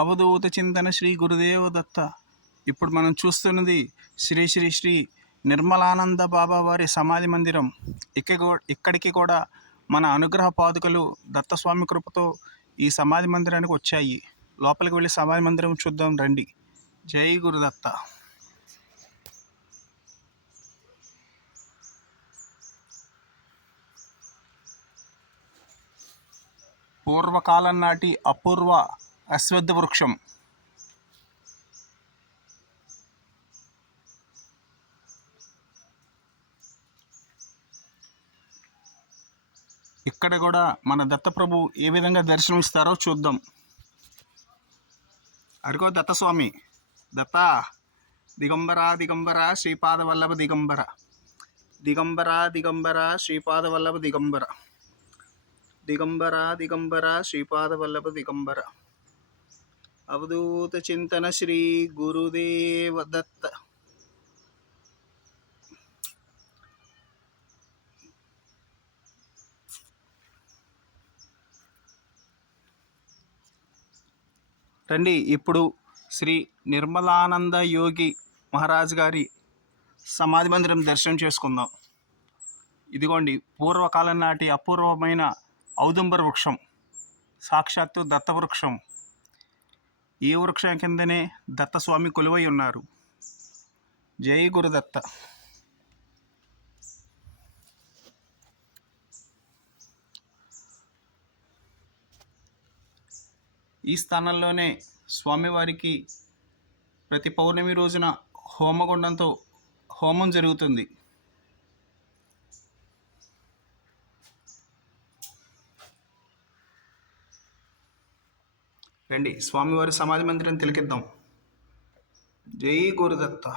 అవధూత చింతన శ్రీ గురుదేవ దత్త. ఇప్పుడు మనం చూస్తున్నది శ్రీ శ్రీ శ్రీ నిర్మలానంద బాబా వారి సమాధి మందిరం. ఇక్కడికి కూడా మన అనుగ్రహ పాదుకలు దత్తస్వామి కృపతో ఈ సమాధి మందిరానికి వచ్చాయి. లోపలికి వెళ్ళి సమాధి మందిరం చూద్దాం రండి. జై గురుదత్త. పూర్వకాలం నాటి అపూర్వ అశ్వత్థ వృక్షం. ఇక్కడ కూడా మన దత్తప్రభు ఏ విధంగా దర్శనమిస్తారో చూద్దాం. అరుగో దత్తస్వామి. దత్త దిగంబర దిగంబర శ్రీపాద వల్లభ దిగంబర, దిగంబర దిగంబర శ్రీపాద వల్లభ దిగంబర, దిగంబర దిగంబర శ్రీపాద వల్లభ దిగంబర. అవధూత చింతన శ్రీ గురుదేవ దత్త. రండి ఇప్పుడు శ్రీ నిర్మలానంద యోగి మహారాజ్ గారి సమాధి మందిరం దర్శనం చేసుకుందాం. ఇదిగోండి పూర్వకాలం నాటి అపూర్వమైన ఔదుంబర వృక్షం, సాక్షాత్తు దత్తవృక్షం. ఈ వృక్షం కిందనే దత్తస్వామి కొలువై ఉన్నారు. జై గురుదత్త. ఈ స్థానంలోనే స్వామివారికి ప్రతి పౌర్ణమి రోజున హోమగుండంతో హోమం జరుగుతుంది. రండి స్వామివారి సమాధి మందిరం తిలకిద్దాం. జై గురుదత్త.